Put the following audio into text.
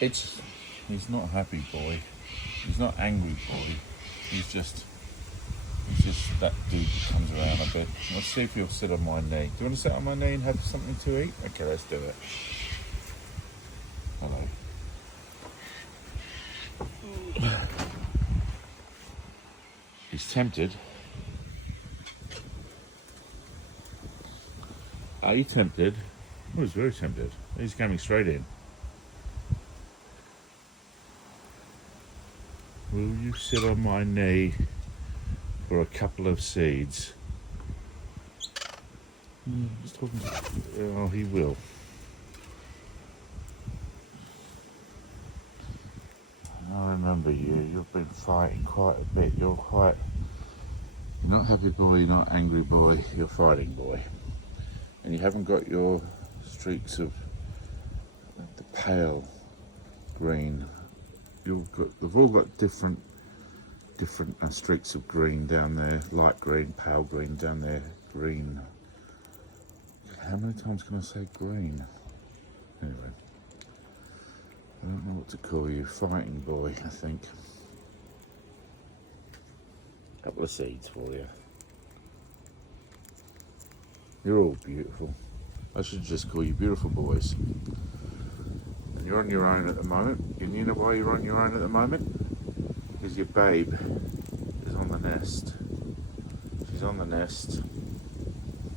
He's not a happy boy. He's not angry boy. He's just that dude that comes around a bit. Let's see if he'll sit on my knee. Do you want to sit on my knee and have something to eat? Okay, let's do it. Hello. He's tempted. Are you tempted? Oh, he's very tempted. He's coming straight in. Will you sit on my knee for a couple of seeds? Just talking to... Oh, he will. I remember you. You've been fighting quite a bit. You're not happy boy, you're not angry boy, you're fighting boy. And you haven't got your streaks of the pale green. They've all got different streaks of green down there. Light green, pale green down there, green. How many times can I say green? Anyway, I don't know what to call you. Fighting boy, I think. A couple of seeds for you. You're all beautiful. I should just call you beautiful boys. And you're on your own at the moment. And you know why you're on your own at the moment? Because your babe is on the nest. She's on the nest.